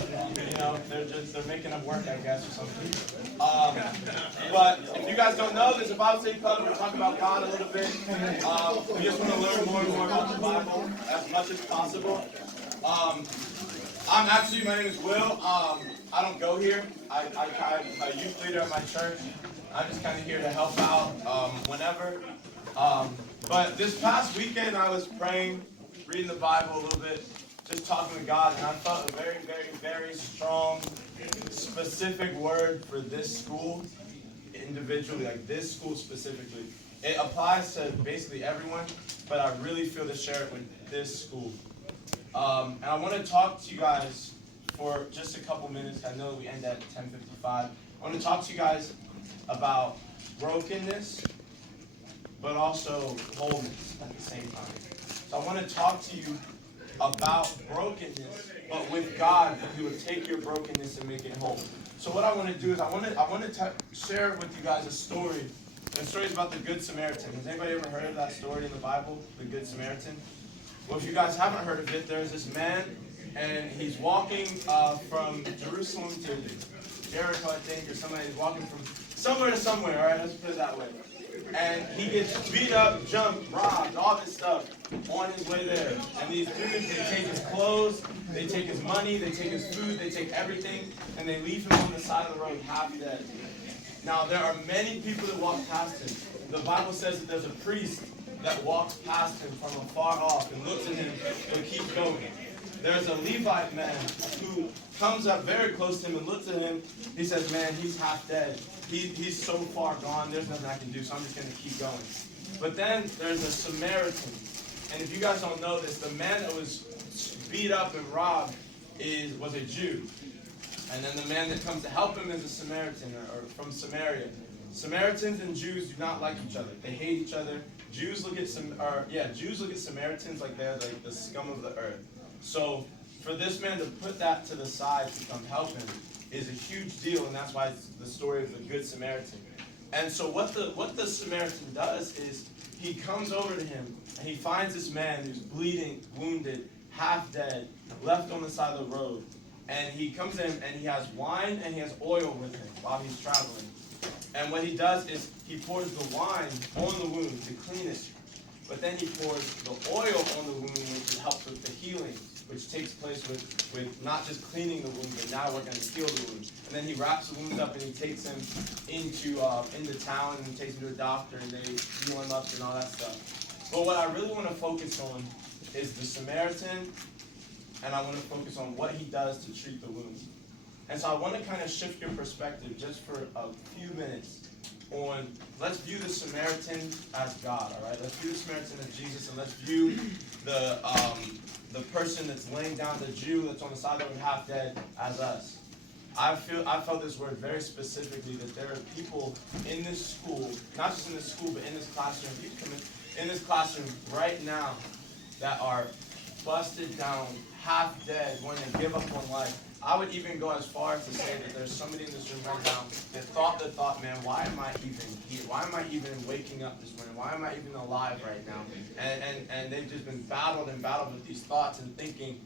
but they're making up work, I guess, or something. But if you guys don't know, there's a Bible study club. We're talking about God a little bit. We just want to learn more and more about the Bible as much as possible. My name is Will. I don't go here. I'm a youth leader at my church. I'm just kind of here to help out whenever. But this past weekend, I was praying, reading the Bible a little bit, just talking to God, and I felt a very, very, very strong, specific word for this school individually, like this school specifically. It applies to basically everyone, but I really feel to share it with this school. And I want to talk to you guys for just a couple minutes. I know we end at 10:55. I want to talk to you guys about brokenness, but also wholeness at the same time. So I want to talk to you about brokenness, but with God, He will take your brokenness and make it whole. So what I want to do is I want to share with you guys a story. The story is about the Good Samaritan. Has anybody ever heard of that story in the Bible, the Good Samaritan? Well, if you guys haven't heard of it, there's this man, and he's walking from Jerusalem to Jericho, I think, or something. He's walking from somewhere to somewhere, all right? Let's put it that way. And he gets beat up, jumped, robbed, all this stuff on his way there. And these dudes, they take his clothes, they take his money, they take his food, they take everything, and they leave him on the side of the road half dead. Now, there are many people that walk past him. The Bible says that there's a priest that walks past him from afar off and looks at him and keeps going. There's a Levite man who comes up very close to him and looks at him. He says, man, he's half dead. He's so far gone, there's nothing I can do, so I'm just going to keep going. But then there's a Samaritan. And if you guys don't know this, the man that was beat up and robbed was a Jew. And then the man that comes to help him is a Samaritan, or from Samaria. Samaritans and Jews do not like each other. They hate each other. Jews look at Samaritans like they're like the scum of the earth. So for this man to put that to the side to come help him is a huge deal, and that's why it's the story of the Good Samaritan. And so what the Samaritan does is he comes over to him and he finds this man who's bleeding, wounded, half dead, left on the side of the road. And he comes in and he has wine and he has oil with him while he's traveling. And what he does is he pours the wine on the wound to clean it. But then he pours the oil on the wound, which helps with the healing, which takes place with not just cleaning the wound, but now we're going to heal the wound. And then he wraps the wound up and he takes him into town and he takes him to a doctor and they heal him up and all that stuff. But what I really want to focus on is the Samaritan, and I want to focus on what he does to treat the wound. And so I want to kind of shift your perspective just for a few minutes on, let's view the Samaritan as God, all right? Let's view the Samaritan as Jesus, and let's view the person that's laying down, the Jew that's on the side of the road half dead, as us. I felt this word very specifically, that there are people in this school, not just in this school, but in this classroom, in this classroom right now that are busted down, half dead, wanting to give up on life. I would even go as far as to say that there's somebody in this room right now that thought, man, why am I even here? Why am I even waking up this morning? Why am I even alive right now? And they've just been battled with these thoughts and thinking,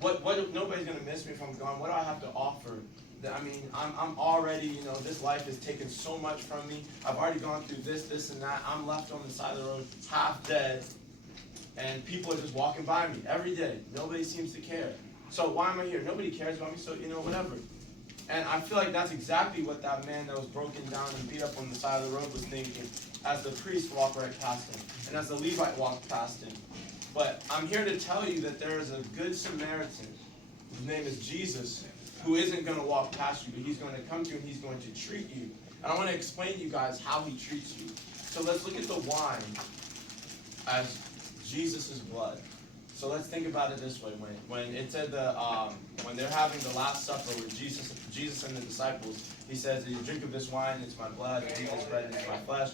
what if nobody's going to miss me if I'm gone? What do I have to offer? I mean, I'm already, this life has taken so much from me. I've already gone through this and that. I'm left on the side of the road, half dead, and people are just walking by me every day. Nobody seems to care. So why am I here? Nobody cares about me, so, whatever. And I feel like that's exactly what that man that was broken down and beat up on the side of the road was thinking as the priest walked right past him and as the Levite walked past him. But I'm here to tell you that there is a good Samaritan, whose name is Jesus, who isn't going to walk past you, but he's going to come to you and he's going to treat you. And I want to explain to you guys how he treats you. So let's look at the wine as Jesus' blood. So let's think about it this way. When it said when they're having the Last Supper with Jesus and the disciples, he says, "You drink of this wine, it's my blood, and eat this bread, it's my flesh."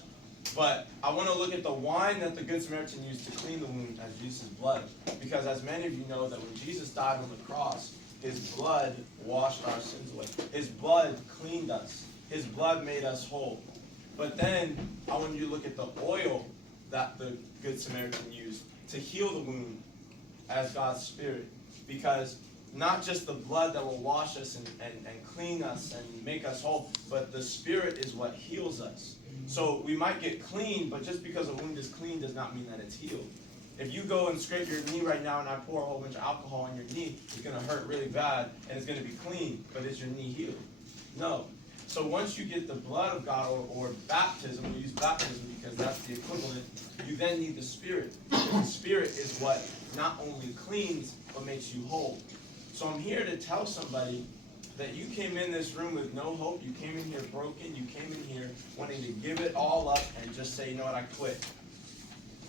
But I want to look at the wine that the Good Samaritan used to clean the wound as Jesus' blood. Because as many of you know, that when Jesus died on the cross, his blood washed our sins away. His blood cleaned us. His blood made us whole. But then I want you to look at the oil that the Good Samaritan used to heal the wound as God's Spirit. Because not just the blood that will wash us and clean us and make us whole, but the Spirit is what heals us. So we might get clean, but just because a wound is clean does not mean that it's healed. If you go and scrape your knee right now and I pour a whole bunch of alcohol on your knee, it's going to hurt really bad and it's going to be clean, but is your knee healed? No. So once you get the blood of God or baptism, we use baptism because that's the equivalent, you then need the Spirit. The Spirit is what not only cleans, but makes you whole. So I'm here to tell somebody that you came in this room with no hope, you came in here broken, you came in here wanting to give it all up and just say, you know what, I quit.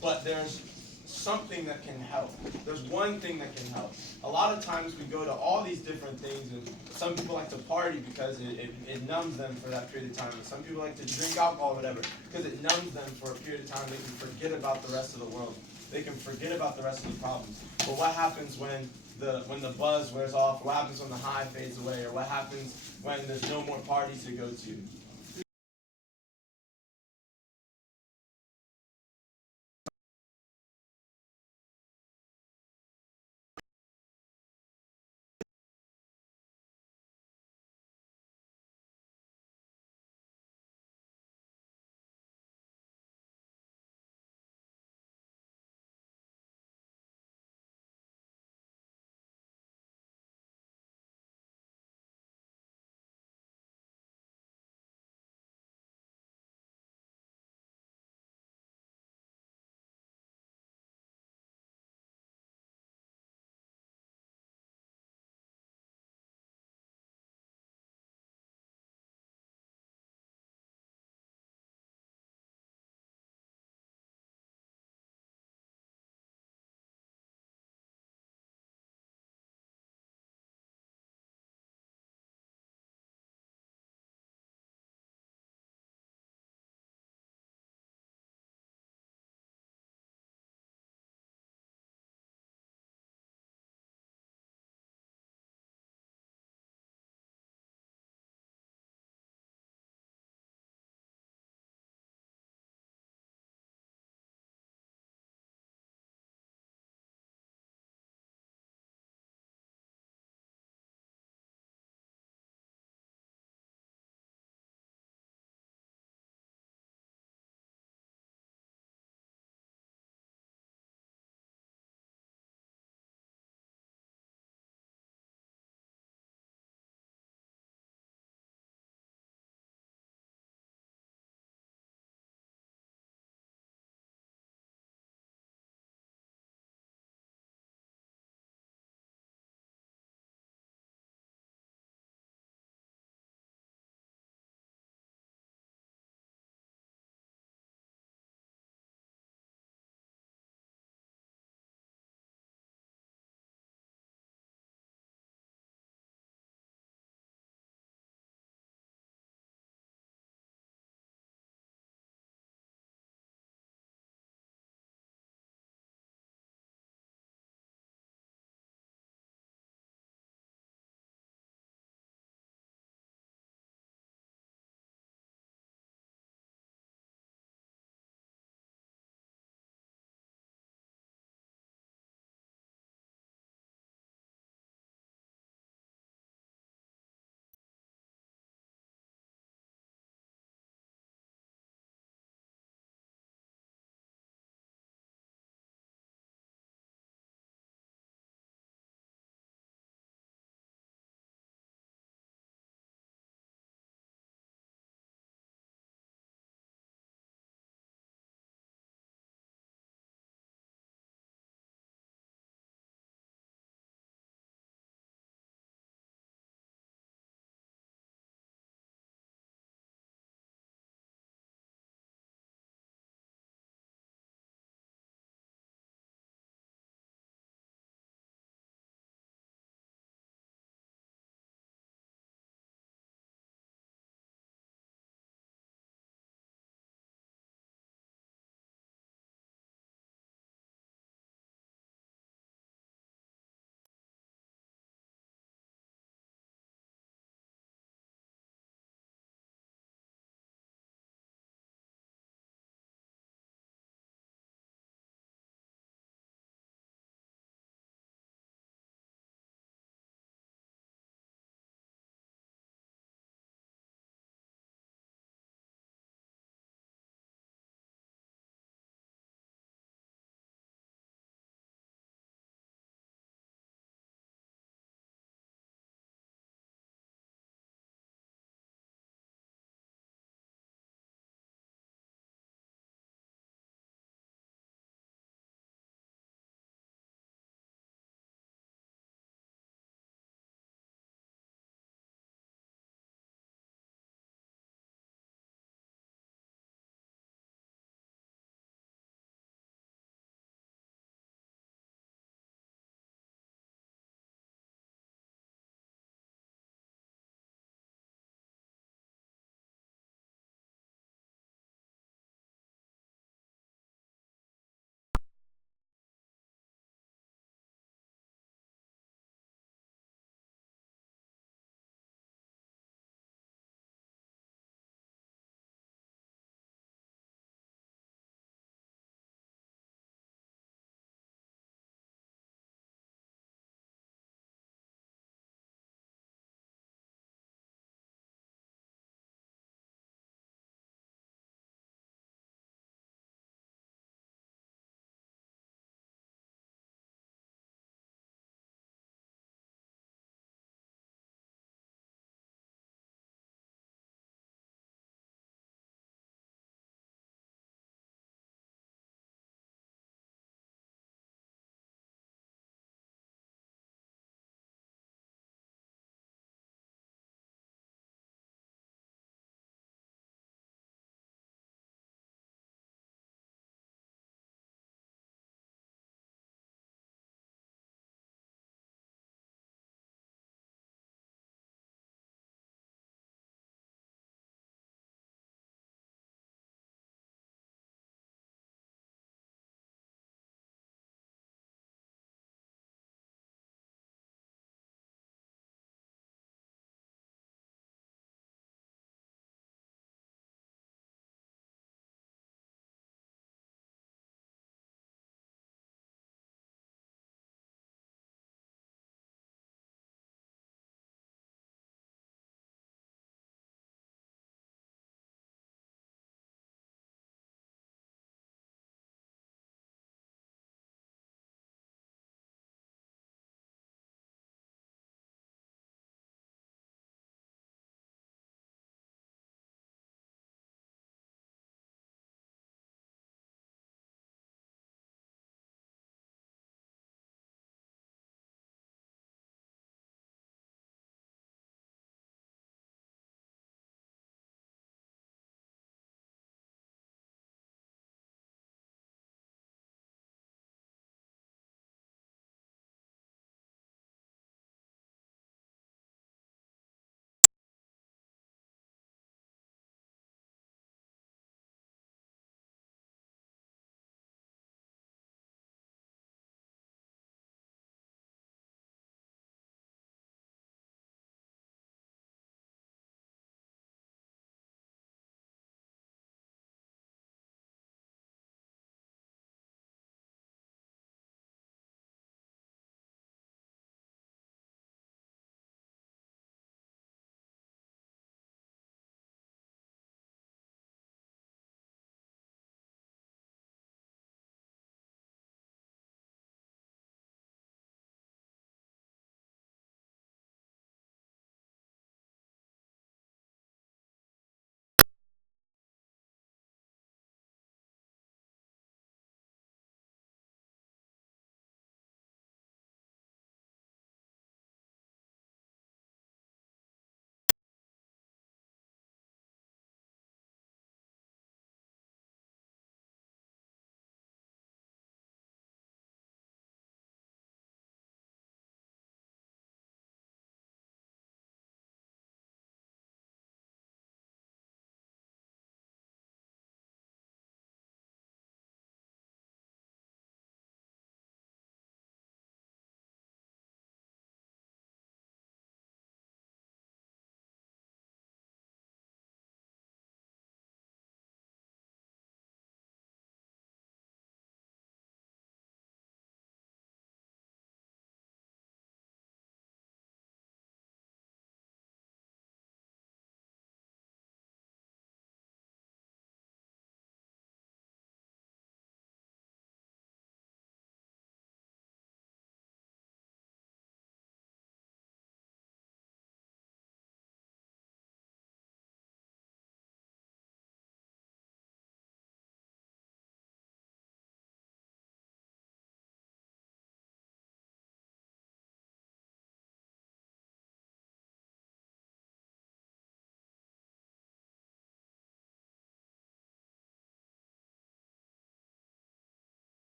But there's something that can help. There's one thing that can help. A lot of times we go to all these different things, and some people like to party because it numbs them for that period of time. And some people like to drink alcohol or whatever because it numbs them for a period of time. They can forget about the rest of the world. They can forget about the rest of the problems. But what happens when the buzz wears off? What happens when the high fades away? Or what happens when there's no more parties to go to?